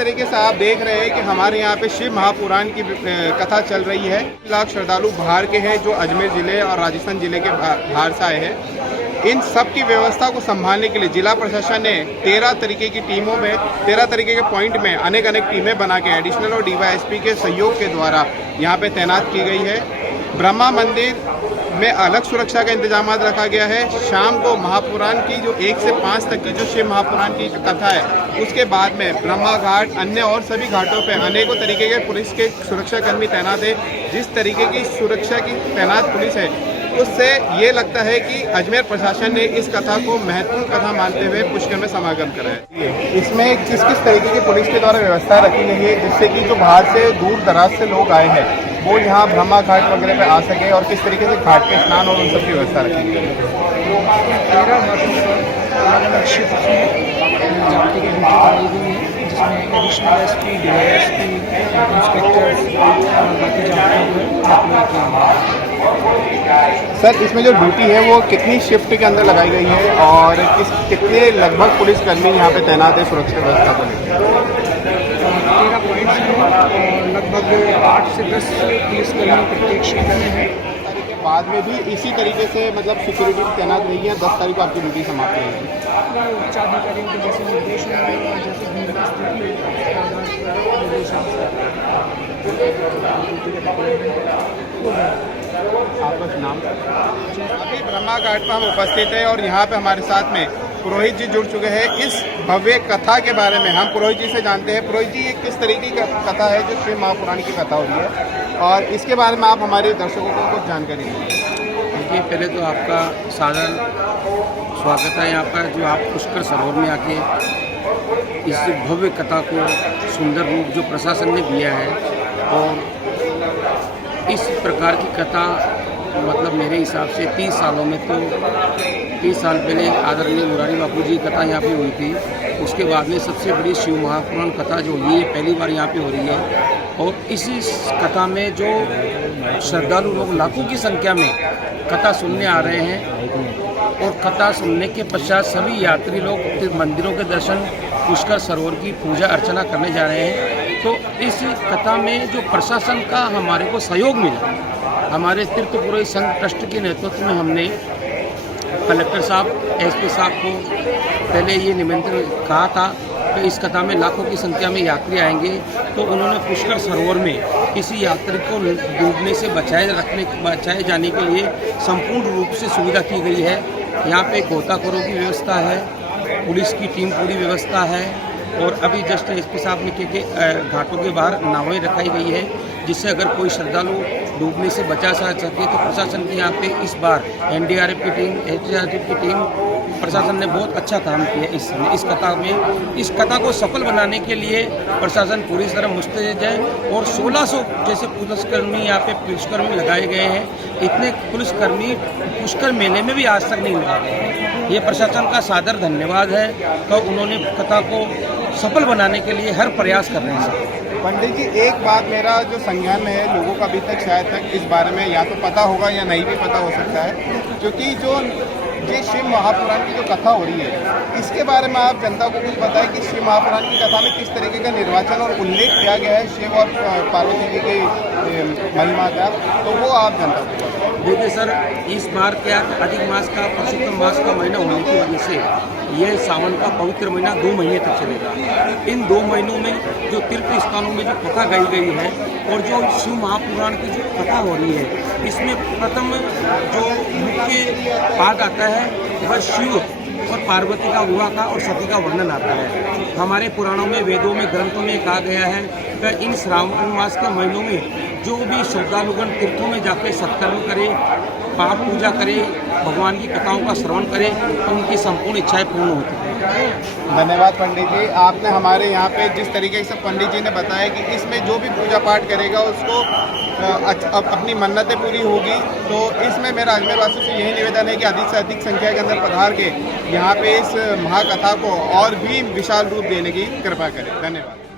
तरीके से आप देख रहे हैं कि हमारे यहाँ पे शिव महापुराण की कथा चल रही है। लाख श्रद्धालु बाहर के हैं जो अजमेर ज़िले और राजस्थान ज़िले के बाहर से आए हैं। इन सब की व्यवस्था को संभालने के लिए जिला प्रशासन ने 13 तरीके की टीमों में 13 तरीके के पॉइंट में अनेक टीमें बना के एडिशनल और डीवाईएसपी के सहयोग के द्वारा यहाँ पे तैनात की गई है। ब्रह्मा मंदिर में अलग सुरक्षा का इंतजाम रखा गया है। शाम को महापुराण की जो 1 से 5 तक की जो शिव महापुराण की कथा है, उसके बाद में ब्रह्मा घाट अन्य और सभी घाटों पे अनेकों तरीके के पुलिस के सुरक्षाकर्मी तैनात है। जिस तरीके की सुरक्षा की तैनात पुलिस है, उससे ये लगता है कि अजमेर प्रशासन ने इस कथा को महत्वपूर्ण कथा मानते हुए पुष्कर में समागम करा है। इसमें किस किस तरीके की पुलिस के द्वारा व्यवस्था रखी गई है जिससे कि जो बाहर से दूर दराज से लोग आए हैं वो यहाँ ब्रह्मा घाट वगैरह पे आ सके, और किस तरीके से घाट पे स्नान और उन सब की व्यवस्था रखी गई है। 13 घाटों पर अलग अलग शिफ्ट में जाति की ड्यूटी लगाई गई है, जिसमें एडिशनल एसपी, डीवाईएसपी, इंस्पेक्टर्स और बाकी जातियों सर, इसमें जो ड्यूटी है वो कितनी शिफ्ट के अंदर लगाई गई है और कितने लगभग पुलिसकर्मी यहाँ पे तैनात है सुरक्षा व्यवस्था को लेकर? 13 पॉइंट्स हैं और लगभग 8 से 10 पुलिसकर्मी प्रत्येक क्षेत्र में है। के बाद में भी इसी तरीके से मतलब सिक्योरिटी तैनात रही है। 10 तारीख को आपकी ड्यूटी समाप्त रहेगी। उच्चाधिकारियों के जैसे निर्देश होंगे और जैसे भीड़ की स्थिति आपका नाम? अभी ब्रह्मा घाट पर हम उपस्थित हैं और यहाँ पे हमारे साथ में पुरोहित जी जुड़ चुके हैं। इस भव्य कथा के बारे में हम पुरोहित जी से जानते हैं। पुरोहित जी, ये किस तरीके की कथा है जो शिव महापुराण की कथा हो रही है, और इसके बारे में आप हमारे दर्शकों को कुछ जानकारी दें। देखिए, पहले तो आपका सादर स्वागत है यहाँ पर, जो आप पुष्कर सरोवर में आके इस भव्य कथा को सुंदर रूप जो प्रशासन ने दिया है। और इस प्रकार की कथा मतलब मेरे हिसाब से 30 सालों में तो 30 साल पहले आदरणीय मुरारी बापू जी कथा यहाँ पे हुई थी। उसके बाद में सबसे बड़ी शिव महापुराण कथा जो हुई है पहली बार यहाँ पे हो रही है। और इसी कथा में जो श्रद्धालु लोग लाखों की संख्या में कथा सुनने आ रहे हैं, और कथा सुनने के पश्चात सभी यात्री लोग मंदिरों के दर्शन, पुष्कर सरोवर की पूजा अर्चना करने जा रहे हैं। तो इस कथा में जो प्रशासन का हमारे को सहयोग मिला, हमारे तीर्थ पुरोहित संघ ट्रस्ट के नेतृत्व में हमने कलेक्टर साहब, एसपी साहब को पहले ये निमंत्रण कहा था कि इस कथा में लाखों की संख्या में यात्री आएंगे, तो उन्होंने पुष्कर सरोवर में किसी यात्री को डूबने से बचाए जाने के लिए संपूर्ण रूप से सुविधा की गई है। यहाँ पे गोताखोरों की व्यवस्था है, पुलिस की टीम पूरी व्यवस्था है, और अभी जस्ट एसपी साहब ने के घाटों के बाहर नावें रखाई गई है, जिससे अगर कोई श्रद्धालु डूबने से बचा सके तो प्रशासन के यहाँ पे इस बार एनडीआरएफ की टीम, एसडीआरएफ की टीम, प्रशासन ने बहुत अच्छा काम किया इस समय इस कथा में। इस कथा को सफल बनाने के लिए प्रशासन पूरी तरह मुस्तैद है, और 1600 जैसे पुलिसकर्मी यहाँ पे पुलिसकर्मी लगाए गए हैं। इतने पुलिसकर्मी पुष्कर मेले में भी आज तक नहीं लगाए गए हैं। ये प्रशासन का सादर धन्यवाद है। तो उन्होंने कथा को सफल बनाने के लिए हर प्रयास कर रहे हैं। पंडित जी, एक बात मेरा जो संज्ञान में है, लोगों का अभी तक शायद तक इस बारे में या तो पता होगा या नहीं भी पता हो सकता है, क्योंकि जो ये शिव महापुराण की जो कथा हो रही है, इसके बारे में आप जनता को कुछ बताएं कि शिव महापुराण की कथा में किस तरीके का निर्वाचन और उल्लेख किया गया है शिव और पार्वती जी की महिमा का, तो वो आप जनता को बताएं। देखिए सर, इस बार क्या अधिक मास का पुरुषोत्तम मास का महीना होने की वजह से यह सावन का पवित्र महीना 2 महीने तक चलेगा। इन 2 महीनों में जो तीर्थ स्थानों में जो कथा गाई गई है और जो शिव महापुराण की जो कथा हो रही है, इसमें प्रथम जो मुख्य पाठ आता है वह शिव और पार्वती का विवाह का और सती का वर्णन आता है। हमारे पुराणों में, वेदों में, ग्रंथों में कहा गया है कि इन श्रावण मास के महीनों में जो भी श्रद्धालुगण तीर्थों में जाकर सत्कर्म करे, पाठ पूजा करे, भगवान की कथाओं का श्रवण करे, तो उनकी संपूर्ण इच्छाएं पूर्ण होती हैं। धन्यवाद पंडित जी। आपने हमारे यहाँ पे जिस तरीके से पंडित जी ने बताया कि इसमें जो भी पूजा पाठ करेगा उसको अपनी मन्नतें पूरी होगी। तो इसमें मेरा अजमेर वासियों से यही निवेदन है कि अधिक से अधिक संख्या के अंदर पधार के यहाँ पे इस महाकथा को और भी विशाल रूप देने की कृपा करें। धन्यवाद।